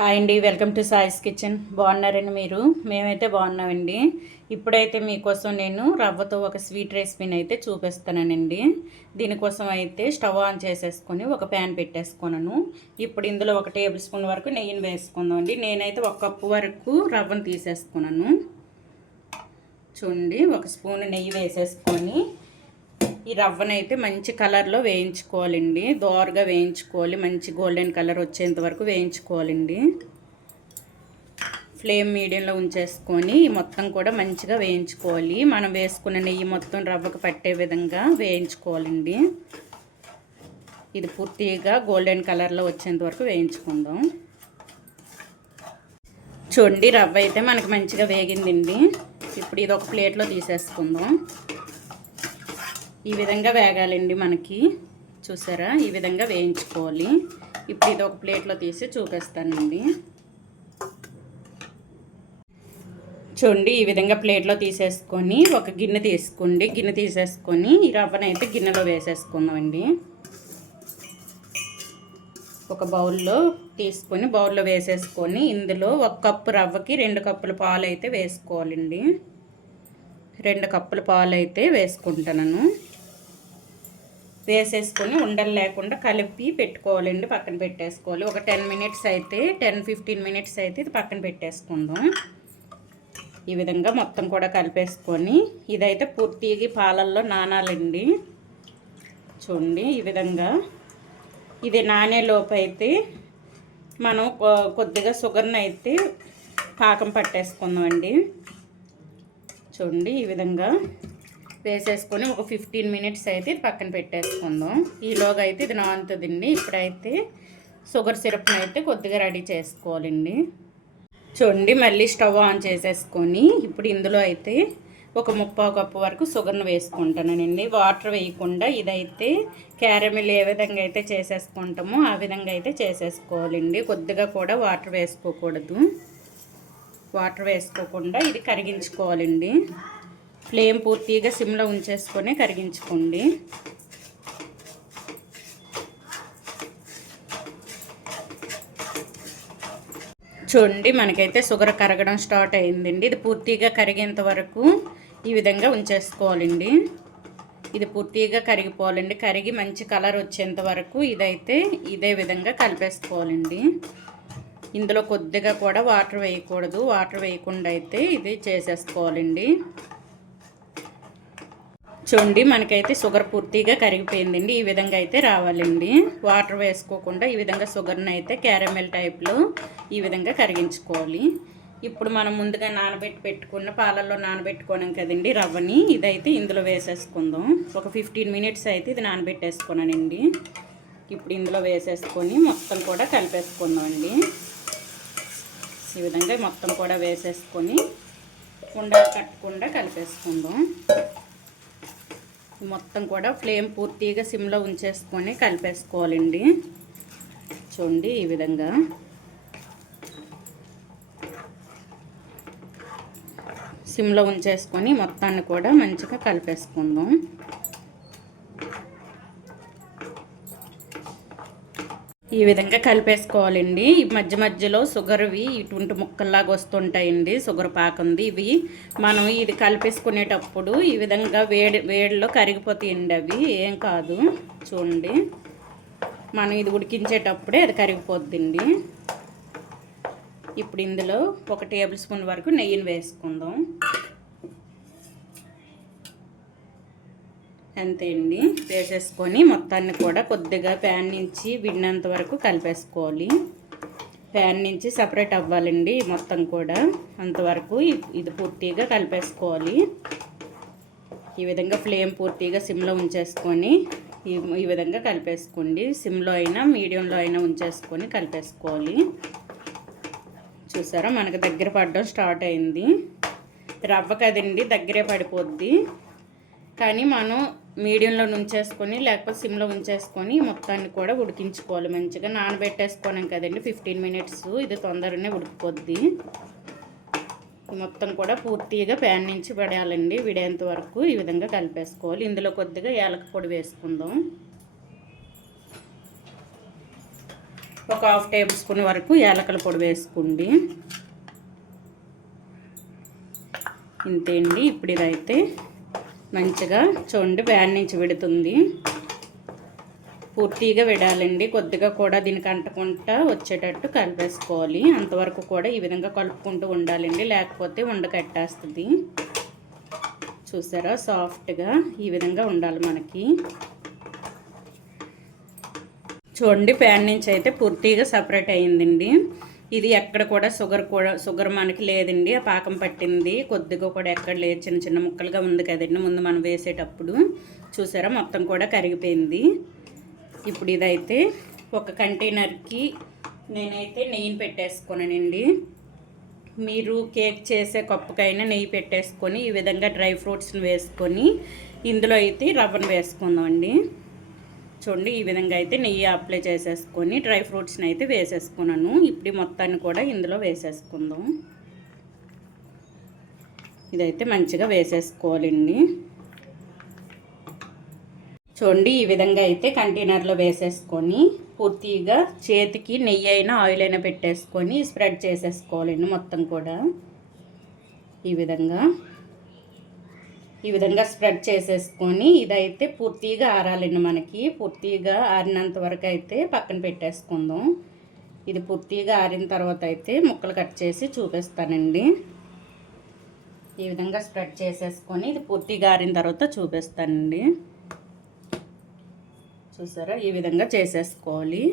Hi అండి, welcome to సాయిస్ kitchen. బాగున్నారండి మీరు? మేమైతే బాగున్నామండి. ఇప్పుడైతే మీకోసం నేను రవ్వతో ఒక స్వీట్ రెసిపీని అయితే చూపిస్తానండి. దీనికోసం అయితే స్టవ్ ఆన్ చేసేసుకొని ఒక ప్యాన్ పెట్టేసుకున్నాను. ఇప్పుడు ఇందులో 1 టేబుల్ స్పూన్ వరకు నెయ్యిని వేసుకుందాం అండి. నేనైతే 1 కప్పు వరకు రవ్వను తీసేసుకున్నాను. చూడండి, 1 స్పూన్ నెయ్యి వేసేసుకొని ఈ రవ్వనైతే మంచి కలర్లో వేయించుకోవాలండి. దోరగా వేయించుకోవాలి, మంచి గోల్డెన్ కలర్ వచ్చేంత వరకు వేయించుకోవాలండి. ఫ్లేమ్ మీడియంలో ఉంచేసుకొని మొత్తం కూడా మంచిగా వేయించుకోవాలి. మనం వేసుకున్న నెయ్యి మొత్తం రవ్వకు పట్టే విధంగా వేయించుకోవాలండి. ఇది పూర్తిగా గోల్డెన్ కలర్లో వచ్చేంత వరకు వేయించుకుందాం. చూడండి, రవ్వ అయితే మనకు మంచిగా వేగిందండి. ఇప్పుడు ఇది ఒక ప్లేట్లో తీసేసుకుందాం. ఈ విధంగా వేగాలండి మనకి. చూసారా, ఈ విధంగా వేయించుకోవాలి. ఇప్పుడు ఇది ఒక ప్లేట్లో తీసి చూపిస్తానండి. చూడండి, ఈ విధంగా ప్లేట్లో తీసేసుకొని ఒక గిన్నె తీసుకోండి. గిన్నె తీసేసుకొని ఈ రవ్వనైతే గిన్నెలో వేసేసుకుందామండి. ఒక బౌల్లో తీసుకొని బౌల్లో వేసేసుకొని ఇందులో 1 కప్పు రవ్వకి 2 కప్పుల పాలు అయితే వేసుకోవాలండి. 2 కప్పుల పాలు అయితే వేసుకుంటాను. వేసేసుకొని ఉండలు లేకుండా కలిపి పెట్టుకోవాలండి. పక్కన పెట్టేసుకోవాలి. ఒక 10-15 మినిట్స్ అయితే ఇది పక్కన పెట్టేసుకుందాం. ఈ విధంగా మొత్తం కూడా కలిపేసుకొని ఇదైతే పూర్తిగా పాలల్లో నానాలండి. చూడండి, ఈ విధంగా ఇది నానేలోపు అయితే మనం కొద్దిగా షుగర్ని అయితే పాకం పట్టేసుకుందామండి. చూడండి, ఈ విధంగా వేసేసుకొని ఒక 15 మినిట్స్ అయితే ఇది పక్కన పెట్టేసుకుందాం. ఈలోగా అయితే ఇది నానుతుందండి. ఇప్పుడైతే షుగర్ సిరప్ని అయితే కొద్దిగా రెడీ చేసుకోవాలండి. చూడండి, మళ్ళీ స్టవ్ ఆన్ చేసేసుకొని ఇప్పుడు ఇందులో అయితే ఒక 3/4 కప్పు వరకు షుగర్ని వేసుకుంటానండి. వాటర్ వేయకుండా ఇదైతే క్యారమిల్ ఏ విధంగా అయితే చేసేసుకుంటామో ఆ విధంగా అయితే చేసేసుకోవాలండి. కొద్దిగా కూడా వాటర్ వేసుకోకూడదు. వాటర్ వేసుకోకుండా ఇది కరిగించుకోవాలండి. ఫ్లేమ్ పూర్తిగా సిమ్లో ఉంచేసుకొని కరిగించుకోండి. చూడండి, మనకైతే షుగర్ కరగడం స్టార్ట్ అయిందండి. ఇది పూర్తిగా కరిగేంత వరకు ఈ విధంగా ఉంచేసుకోవాలండి. ఇది పూర్తిగా కరిగిపోవాలండి. కరిగి మంచి కలర్ వచ్చేంత వరకు ఇదైతే ఇదే విధంగా కలిపేసుకోవాలండి. ఇందులో కొద్దిగా కూడా వాటర్ వేయకూడదు. వాటర్ వేయకుండా అయితే ఇది చేసేసుకోవాలండి. చూడండి, మనకైతే షుగర్ పూర్తిగా కరిగిపోయిందండి. ఈ విధంగా అయితే రావాలండి. వాటర్ వేసుకోకుండా ఈ విధంగా షుగర్ని అయితే క్యారమెల్ టైప్లో ఈ విధంగా కరిగించుకోవాలి. ఇప్పుడు మనం ముందుగా పెట్టుకున్న పాలల్లో నానబెట్టుకోవడం కదండి రవ్వని, ఇదైతే ఇందులో వేసేసుకుందాం. ఒక 15 మినిట్స్ అయితే ఇది నానబెట్టేసుకున్నానండి. ఇప్పుడు ఇందులో వేసేసుకొని మొత్తం కూడా కలిపేసుకుందామండి. ఈ విధంగా మొత్తం కూడా వేసేసుకొని ఉండలు కట్టకుండా కలిపేసుకుందాం. మొత్తం కూడా ఫ్లేమ్ పూర్తిగా సిమ్లో ఉంచేసుకొని కలిపేసుకోవాలండి. చూడండి, ఈ విధంగా సిమ్లో ఉంచేసుకొని మొత్తాన్ని కూడా మంచిగా కలిపేసుకుందాం. ఈ విధంగా కలిపేసుకోవాలండి. ఈ మధ్య మధ్యలో షుగర్వి ఇటువంటి ముక్కల్లాగా వస్తుంటాయండి. షుగర్ పాకంది. ఇవి మనం ఇది కలిపేసుకునేటప్పుడు ఈ విధంగా వేడిలో కరిగిపోతాయండి. అవి ఏం కాదు. చూడండి, మనం ఇది ఉడికించేటప్పుడే అది కరిగిపోద్దండి. ఇప్పుడు ఇందులో 1 టేబుల్ స్పూన్ వరకు నెయ్యిని వేసుకుందాం. అంతే అండి. వేసేసుకొని మొత్తాన్ని కూడా కొద్దిగా ప్యాన్ నుంచి విడినంత వరకు కలిపేసుకోవాలి. ప్యాన్ నుంచి సపరేట్ అవ్వాలండి మొత్తం కూడా. అంతవరకు ఇది పూర్తిగా కలిపేసుకోవాలి. ఈ విధంగా ఫ్లేమ్ పూర్తిగా సిమ్లో ఉంచేసుకొని ఈ విధంగా కలిపేసుకోండి. సిమ్లో అయినా మీడియంలో అయినా ఉంచేసుకొని కలిపేసుకోవాలి. చూసారా, మనకు దగ్గర పడడం స్టార్ట్ అయింది. రవ్వ కదండి, దగ్గరే పడిపోద్ది. కానీ మనం మీడియంలో ఉంచేసుకొని లేకపోతే సిమ్లో ఉంచేసుకొని మొత్తాన్ని కూడా ఉడికించుకోవాలి. మంచిగా నానబెట్టేసుకోవడం కదండి 15 మినిట్స్. ఇది తొందరగానే ఉడికిపోద్ది. మొత్తం కూడా పూర్తిగా ప్యాన్ నుంచి పడాలండి. విడేంత వరకు ఈ విధంగా కలిపేసుకోవాలి. ఇందులో కొద్దిగా యాలక పొడి వేసుకుందాం. ఒక హాఫ్ టేబుల్ స్పూన్ వరకు యాలకుల పొడి వేసుకోండి. ఇంతే అండి. ఇప్పుడు ఇదైతే మంచిగా చూడండి వ్యాన్ నుంచి విడుతుంది. పూర్తిగా విడాలండి, కొద్దిగా కూడా దీనికి అంటకుండా వచ్చేటట్టు కలిపేసుకోవాలి. అంతవరకు కూడా ఈ విధంగా కలుపుకుంటూ ఉండాలండి, లేకపోతే ఉండకట్టేస్తుంది. చూసారా సాఫ్ట్గా ఈ విధంగా ఉండాలి మనకి. చూడండి ప్యాన్ నుంచి అయితే పూర్తిగా సపరేట్ అయ్యిందండి. ఇది ఎక్కడ కూడా షుగర్ మనకి లేదండి, ఆ పాకం పట్టింది. కొద్దిగా కూడా ఎక్కడ లేదు, చిన్న చిన్న ముక్కలుగా ఉంది కదండి ముందు మనం వేసేటప్పుడు. చూసారా మొత్తం కూడా కరిగిపోయింది. ఇప్పుడు ఇదైతే ఒక కంటైనర్కి నేనైతే నెయ్యిని పెట్టేసుకున్నానండి. మీరు కేక్ చేసే కప్పుకైనా నెయ్యి పెట్టేసుకొని ఈ విధంగా డ్రై ఫ్రూట్స్ని వేసుకొని ఇందులో అయితే రవ్వను వేసుకుందామండి. చూడండి ఈ విధంగా అయితే నెయ్యి అప్లై చేసేసుకొని డ్రై ఫ్రూట్స్ని అయితే వేసేసుకున్నాను. ఇప్పుడు మొత్తాన్ని కూడా ఇందులో వేసేసుకుందాం. ఇదైతే మంచిగా వేసేసుకోవాలండి. చూడండి ఈ విధంగా అయితే కంటైనర్లో వేసేసుకొని పూర్తిగా చేతికి నెయ్యి అయినా ఆయిల్ అయినా పెట్టేసుకొని స్ప్రెడ్ చేసేసుకోవాలండి మొత్తం కూడా. ఈ విధంగా స్ప్రెడ్ చేసేసుకొని ఇదైతే పూర్తిగా ఆరాలండి మనకి. పూర్తిగా ఆరినంత వరకు అయితే పక్కన పెట్టేసుకుందాం. ఇది పూర్తిగా ఆరిన తర్వాత అయితే ముక్కలు కట్ చేసి చూపిస్తానండి. ఈ విధంగా స్ప్రెడ్ చేసేసుకొని ఇది పూర్తిగా ఆరిన తర్వాత చూపిస్తానండి. చూసారా ఈ విధంగా చేసేసుకోవాలి.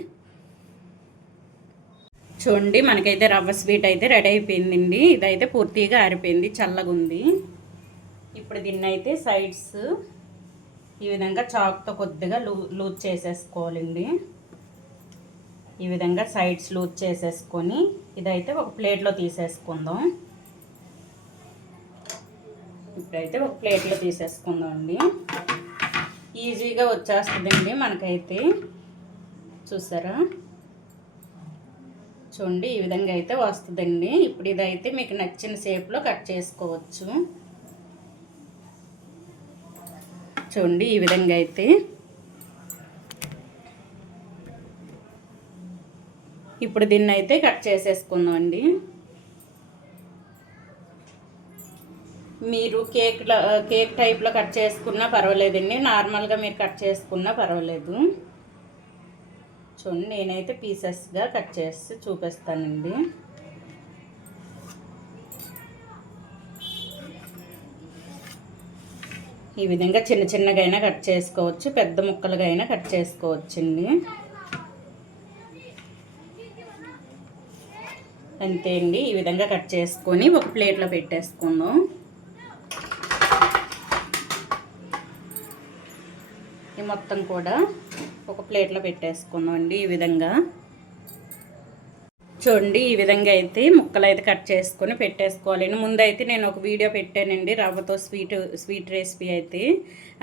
చూడండి మనకైతే రవ్వ స్వీట్ అయితే రెడీ అయిపోయిందండి. ఇదైతే పూర్తిగా ఆరిపోయింది, చల్లగా ఉంది. ఇప్పుడు దీన్ని అయితే సైడ్స్ ఈ విధంగా చాక్తో కొద్దిగా లూజ్ చేసేసుకోవాలండి. ఈ విధంగా సైడ్స్ లూజ్ చేసేసుకొని ఇదైతే ఒక ప్లేట్లో తీసేసుకుందాం. ఇప్పుడైతే ఒక ప్లేట్లో తీసేసుకుందాం అండి. ఈజీగా వచ్చేస్తుందండి మనకైతే. చూసారా చూడండి ఈ విధంగా అయితే వస్తుందండి. ఇప్పుడు ఇదైతే మీకు నచ్చిన షేప్లో కట్ చేసుకోవచ్చు. చూడండి ఈ విధంగా అయితే ఇప్పుడు దీన్ని అయితే కట్ చేసేసుకుందాం అండి. మీరు కేక్ టైప్లో కట్ చేసుకున్నా పర్వాలేదండి, నార్మల్గా మీరు కట్ చేసుకున్నా పర్వాలేదు. చూడండి నేనైతే పీసెస్గా కట్ చేసి చూపిస్తానండి. ఈ విధంగా చిన్న చిన్నగా అయినా కట్ చేసుకోవచ్చు, పెద్ద ముక్కలుగా అయినా కట్ చేసుకోవచ్చండి. అంతే అండి. ఈ విధంగా కట్ చేసుకొని ఒక ప్లేట్లో పెట్టేసుకుందాం. ఈ మొత్తం కూడా ఒక ప్లేట్లో పెట్టేసుకుందాం అండి. ఈ విధంగా చూడండి ఈ విధంగా అయితే ముక్కలు అయితే కట్ చేసుకొని పెట్టేసుకోవాలండి. ముందైతే నేను ఒక వీడియో పెట్టానండి రవ్వతో స్వీట్ రెసిపీ అయితే.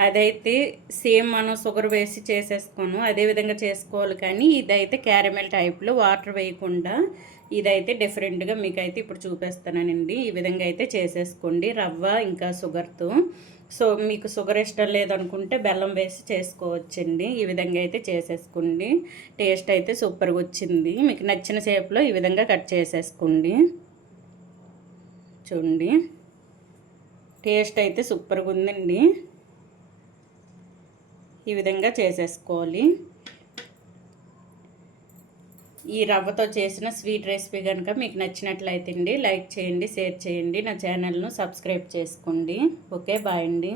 అదైతే సేమ్ మనం షుగర్ వేసి చేసేసుకోను, అదే విధంగా చేసుకోవాలి. కానీ ఇదైతే క్యారమెల్ టైప్లో వాటర్ వేయకుండా ఇదైతే డిఫరెంట్గా మీకైతే ఇప్పుడు చూపిస్తానండి. ఈ విధంగా అయితే చేసేసుకోండి రవ్వ ఇంకా షుగర్తో. సో మీకు షుగర్ ఇష్టం లేదనుకుంటే బెల్లం వేసి చేసుకోవచ్చండి. ఈ విధంగా అయితే చేసేసుకోండి. టేస్ట్ అయితే సూపర్గా వచ్చింది. మీకు నచ్చిన షేప్లో ఈ విధంగా కట్ చేసేసుకోండి. చూడండి టేస్ట్ అయితే సూపర్గా ఉందండి. ఈ విధంగా చేసేసుకోవాలి. ఈ రవ్వతో చేసిన స్వీట్ రెసిపీ కనుక మీకు నచ్చినట్లయితే అండి లైక్ చేయండి, షేర్ చేయండి, నా ఛానల్ను సబ్స్క్రైబ్ చేసుకోండి. ఓకే బాయ్ అండి.